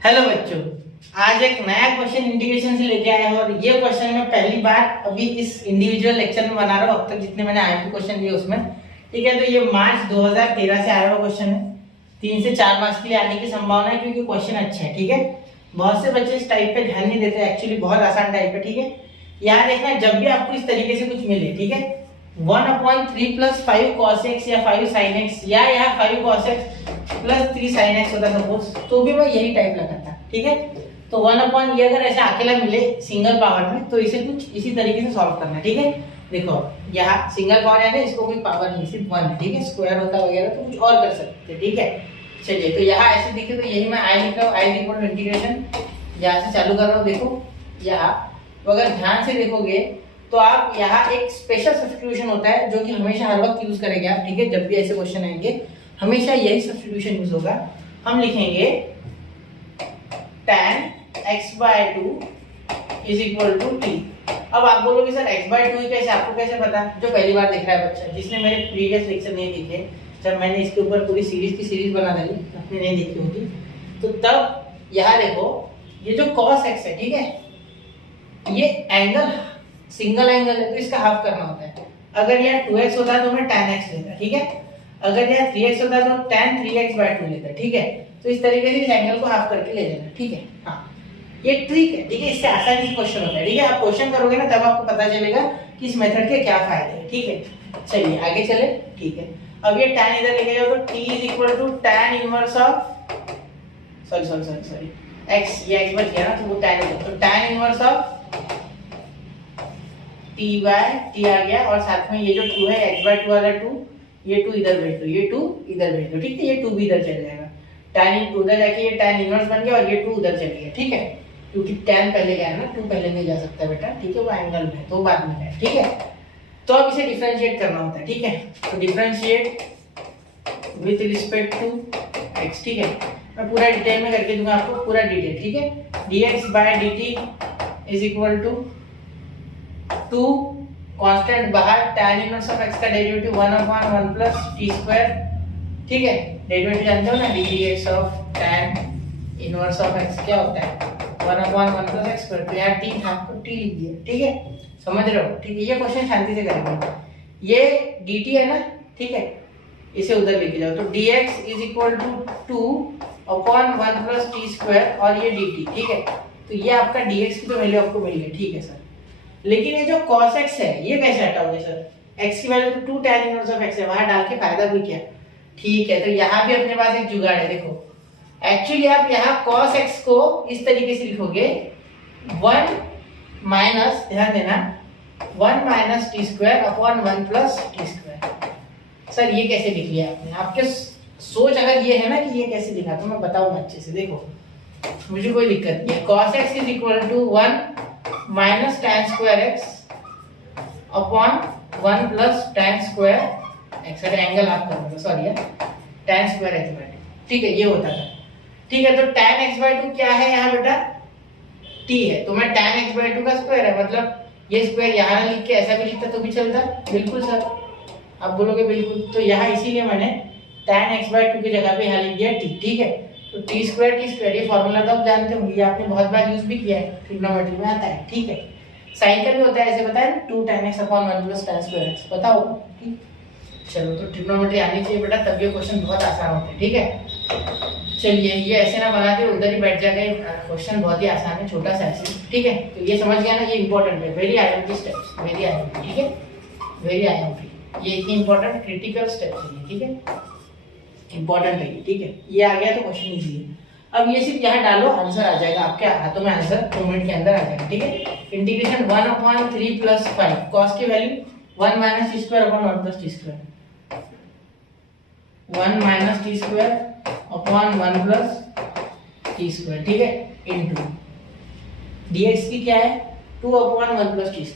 Hello बच्चों, आज एक नया क्वेश्चन इंटीग्रेशन से लेके आया हूँ और ये क्वेश्चन मैं पहली बार अभी इस इंडिविजुअल लेक्चर में बना रहा हूँ। अब तक जितने मैंने आईएमपी क्वेश्चन लिए उसमें, ठीक है। तो ये मार्च 2013 से आया हुआ क्वेश्चन है। 3 से 4 मार्क्स के लिए आने की संभावना है क्योंकि क्वेश्चन अच्छा है, ठीक है। बहुत से बच्चे इस टाइप पे ध्यान नहीं देते, एक्चुअली बहुत आसान टाइप है, ठीक है। यहाँ देखना, जब भी आपको इस तरीके से कुछ मिले, ठीक है, 1/3 + 5 cos x या 5 sin x या यहाँ 5 cos x + 3 sin x होता सपोज, तो भी मैं यही टाइप लगाता, ठीक है। तो 1/, ये अगर ऐसे अकेला मिले सिंगल पावर में तो इसे कुछ इसी तरीके से सॉल्व करना है, ठीक है। देखो यहाँ सिंगल पावर है ना, इसको कोई पावर नहीं, सिर्फ 1 है, ठीक है। स्क्वायर होता वगैरह तो कुछ और कर सकते हैं, ठीक है। चलिए, तो यहाँ ऐसे दिखे तो यही मैं आई लिख रहा हूँ, आई इक्वल टू इंटीग्रेशन, यहाँ से चालू कर रहा हूँ। देखो यहाँ अगर ध्यान से देखोगे तो आप यहाँ एक स्पेशल सब्स्टिट्यूशन होता है जो कि हमेशा हर वक्त यूज करेंगे आप, ठीक है। जब भी ऐसे क्वेश्चन आएंगे हमेशा यही सब्स्टिट्यूशन यूज होगा। हम लिखेंगे tan x/2 = t। अब आप बोलोगे सर x/2 कैसे, आपको कैसे पता? जो पहली बार देख रहा है बच्चा, जिसने मेरे प्रीवियस लेक्चर नहीं देखे, जब मैंने इसके ऊपर पूरी सीरीज की सीरीज बना डाली, आपने नहीं देखी होगी, तो तब यहाँ देखो ये जो cos x है, ठीक है, ये एंगल सिंगल एंगल है तो इसका हाफ करना होता है। अगर यहाँ 2x होता है तो मैं tan x लेता, ठीक है। अगर यहाँ 3x होता है तो tan 3x/2 लेता, ठीक है। तो इस तरीके से इस एंगल को हाफ करके ले लेना, ठीक है। हाँ, ये ट्रिक है, ठीक है। इससे आसानी से क्वेश्चन होता है, ठीक है। आप क्वेश्चन करोगे ना तब आपको पता चलेगा कि इस मेथड के क्या फायदे हैं, ठीक है। चलिए आगे चले, ठीक है। अब ये tan इधर लेके जाओ तो t = tan inverse of sorry x, ये x बच गया ना, तो वो tan है, तो tan इनवर्स ऑफ t/t आ गया, और साथ में ये जो 2 है x/2 वाला 2, ये 2 इधर भेज दो, ये 2 इधर भेज दो, ठीक है। ये 2 भी इधर चल जाएगा, tan इन 2 उधर जाके ये tan इनवर्स बन गया और ये 2 उधर चल गया, ठीक है। क्योंकि tan पहले गया ना, 2 पहले नहीं जा सकता बेटा, ठीक है। वो एंगल में तो बाद में है, ठीक है। तो अब इसे डिफरेंशिएट करना होता है, ठीक है। तो differentiate with respect to x, ठीक है। मैं पूरा डिटेल में करके दूंगा आपको, पूरा डिटेल, ठीक है। dx/dt = 2 कांस्टेंट बाहर, tan इनवर्स ऑफ x का डेरिवेटिव 1/1 + t², ठीक है। डेरिवेटिव जानते हो ना, dx of tan inverse of x क्या होता है 1/1 + x²। तो यहाँ t था तो t लिख दिया, ठीक है। समझ रहे हो, ठीक है। ये क्वेश्चन शांति से करेंगे। ये dt है ना, ठीक है, इसे उधर लेके जाओ तो dx = 2/1 + t² और ये dt, ठीक है। तो ये आपका dx की तो वैल्यू आपको मिल गई, ठीक है सर। लेकिन ये जो cos x है ये कैसे हटाओगे सर? x की वैल्यू तो 2 tan इनवर्स ऑफ x है, वहां डाल के फायदा भी क्या, ठीक है। तो यहाँ भी अपने पास एक जुगाड़ है, देखो। एक्चुअली आप यहाँ cos x को इस तरीके से लिखोगे 1 माइनस, ध्यान देना, 1 - t²/1 + t²। सर ये कैसे लिख लिया आपने? आपके सोच अगर ये है ना कि ये कैसे लिखा, तो मैं बताऊंगा अच्छे से, देखो मुझे कोई दिक्कत नहीं है। cos x = 1 - tan²x/1 + tan²x, अरे एंगल आप करोगे, सॉरी यार, tan²x/2, ठीक है, ये होता था, ठीक है। तो tan x/2 क्या है यहाँ बेटा? t है, तो मैं tan x/2 का स्क्वायर है, मतलब ये स्क्वायर यहाँ लिख के ऐसा भी लिखता तो भी चलता, बिल्कुल सर, आप बोलोगे बिल्कुल। तो यहाँ इसीलिए मैंने tan x/2 की जगह पे यहाँ लिख दिया t, ठीक है। तो t², ये फॉर्मूला तो आप जानते होंगे, ये आपने बहुत बार यूज भी किया है, ट्रिग्नोमेट्री में आता है, ठीक है। साइन का भी होता है, ऐसे बताया ना, 2 tan x/1 + tan²x, पता होगा, ठीक। चलो, तो ट्रिग्नोमेट्री आनी चाहिए बेटा, तब ये क्वेश्चन बहुत आसान होते हैं, ठीक है। चलिए, ये ऐसे ना बना के उधर ही बैठ जाएगा, क्वेश्चन बहुत ही आसान है, छोटा सा ऐसे, ठीक है। तो ये समझ गया ना, ये इंपॉर्टेंट है, very IMP steps, very IMP, ठीक है, वेरी आईएमपी, ये इतनी इंपॉर्टेंट क्रिटिकल स्टेप्स है, ठीक है, इंपॉर्टेंट है, ठीक है। ये आ गया तो क्वेश्चन इजी है। अब ये सिर्फ यहाँ डालो, आंसर आ जाएगा आपके हाथों में, आंसर 2 मिनट के अंदर आ जाएगा, ठीक है। इंटीग्रेशन 1/3 + 5, cos की value 1 - t²/1 + t², 1 - t²/1 + t², ठीक है, इनटू dx की क्या है 2/1 + t²,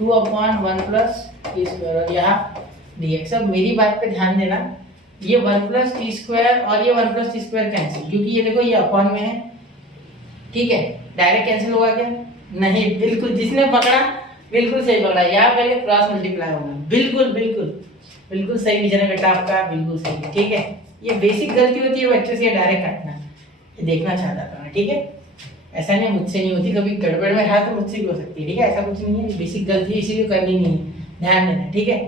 2/1 + t², और यहाँ dx। अब मेरी बात पे ध्यान देना, ये 1 + t² और ये 1 + t² कैंसिल, क्योंकि ये देखो ये अपॉन में है, ठीक है। डायरेक्ट कैंसिल होगा क्या? नहीं, बिल्कुल, जिसने पकड़ा बिल्कुल सही पकड़ा, यहाँ पहले क्रॉस मल्टीप्लाई होगा, बिल्कुल बिल्कुल बिल्कुल सही विजन है बेटा आपका, बिल्कुल सही, ठीक है। ये बेसिक गलती होती है बच्चों से, डायरेक्ट काटना। ये देखना चाहता था मैं, ठीक है। ऐसा नहीं मुझसे नहीं होती, कभी गड़बड़ में है तो मुझसे भी हो सकती है, ठीक है। ऐसा कुछ नहीं है, बेसिक गलती इसीलिए करनी नहीं है, ध्यान देना, ठीक है।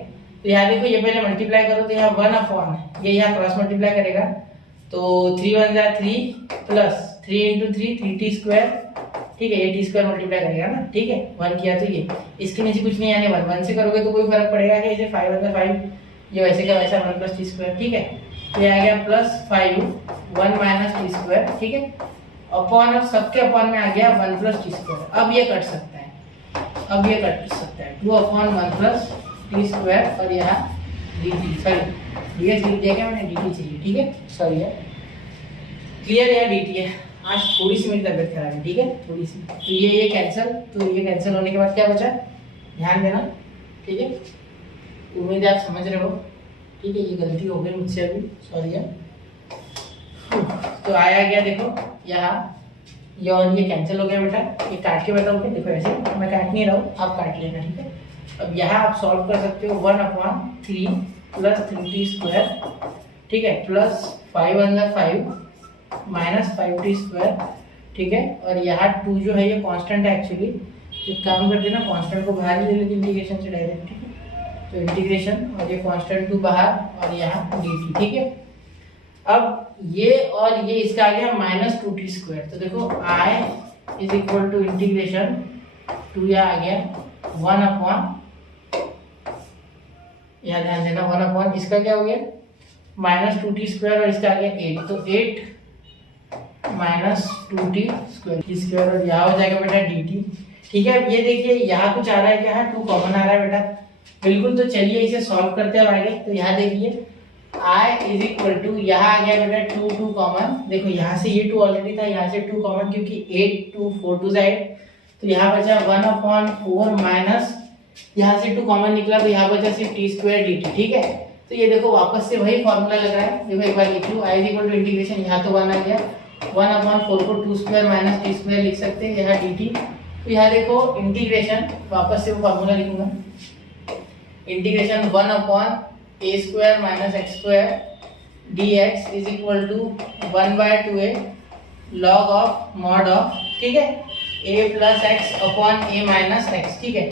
तो यहाँ देखो ये पहले मल्टीप्लाई करो तो यहाँ 1 ये यहाँ क्रॉस मल्टीप्लाई करेगा तो 3 1 जा 3 प्लस 3 × 3 3t², ठीक है। ये t² मल्टीप्लाई करेगा ना, ठीक है। 1 किया तो ये इसके नीचे कुछ नहीं आने, 1 1 से करोगे तो कोई फर्क पड़ेगा कि इसे 5 1 5, ये वैसे का वैसा 1 + t², ठीक है। तो ये आ गया +5 1 - t², ठीक है। अपॉन, अब सबके अपॉन में आ गया 1 + t²। अब ये कट सकता है, 2 अपॉन 1 + t² और यहाँ dt, सॉरी dx लिख दिया क्या मैंने, dt चाहिए, ठीक है। सॉरी है, क्लियर है, dt है। आज थोड़ी सी मेरी तबीयत खराब है, ठीक है, थोड़ी सी। तो ये कैंसिल, तो ये कैंसिल होने के बाद क्या बचा, ध्यान देना, ठीक है। उम्मीद है आप समझ रहे हो, ठीक है। ये गलती हो गई मुझसे अभी, सॉरी है। तो आया गया देखो यहाँ, ये और ये कैंसिल हो गया बेटा। ये काट के बताओगे, देखो ऐसे मैं काट नहीं रहा हूँ, आप काट लेना, ठीक है। अब यहाँ आप सॉल्व कर सकते हो 1/3 + 3t², ठीक है, प्लस 5 1 जा 5 - 5t², ठीक है। और यहाँ 2 जो है ये कांस्टेंट है एक्चुअली, एक काम करते ना, कांस्टेंट को बाहर ले लेते इंटीग्रेशन से डायरेक्ट, ठीक है। तो इंटीग्रेशन और ये कांस्टेंट 2 बाहर और यहाँ dt, ठीक है। अब ये और ये इसका आ गया -2t²। तो देखो I = इंटीग्रेशन 2, यहाँ आ गया 1/, यहाँ ध्यान देना 1/, इसका क्या हो गया -2t² और इसका आ गया 8, तो 8 - 2t² और यहाँ हो जाएगा बेटा dt, ठीक है। अब ये देखिए यहाँ कुछ आ रहा है क्या है, 2 कॉमन आ रहा है बेटा, बिल्कुल। तो चलिए इसे सॉल्व करते हैं आगे। तो यहाँ देखिए I = यहाँ आ गया बेटा 2 कॉमन, देखो यहाँ से ये 2 ऑलरेडी था, यहाँ से 2 कॉमन, क्योंकि 8 2 4 2 8, तो यहाँ बचा 1/4 माइनस, यहाँ से 2 कॉमन निकला तो यहाँ बचा सिर्फ t² dt, ठीक है। तो ये देखो वापस से वही फॉर्मूला लग रहा है, देखो एक बार लिख लूँ। I = इंटीग्रेशन, यहाँ तो 1 आ गया, 1/4 को 2² - t² लिख सकते हैं, यहाँ dt। तो यहाँ देखो इंटीग्रेशन, वापस से वो फॉर्मूला लिखूंगा, integration 1/a² - x² dx = 1/2a log of mod of, ठीक है, a + x/a - x, ठीक है।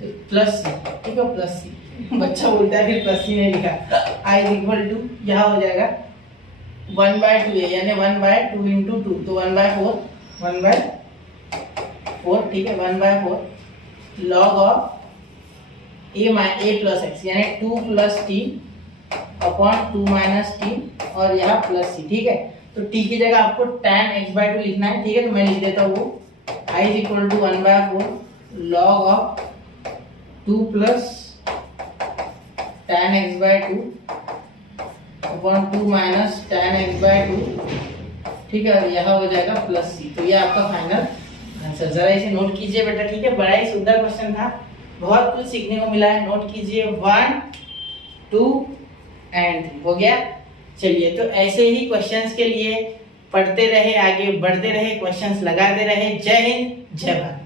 तो प्लस c, ठीक है, प्लस c। बच्चा बोलता है फिर प्लस c नहीं लिखा। I = यहाँ हो जाएगा 1/2a, यानी 1/2 × 2, तो 1/4, ठीक है, 1/4 log ऑफ a + x, यानी 2 + t अपॉन 2 - t और यहाँ प्लस c, ठीक है। तो t की जगह आपको tan x/2 लिखना है, ठीक है। तो मैं लिख देता हूँ वो I = 1/4 log of 2 + tan x/2 upon 2 - tan x/2, ठीक है। और यहाँ हो जाएगा प्लस c। तो ये आपका फाइनल आंसर। जरा इसे नोट कीजिए बेटा, ठीक है। बड़ा ही सुंदर क्वेश्चन था, बहुत कुछ सीखने को मिला है। नोट कीजिए 1 2 एंड 3 हो गया। चलिए, तो ऐसे ही क्वेश्चंस के लिए पढ़ते रहे, आगे बढ़ते रहे, क्वेश्चंस लगाते रहे। जय हिंद, जय भारत।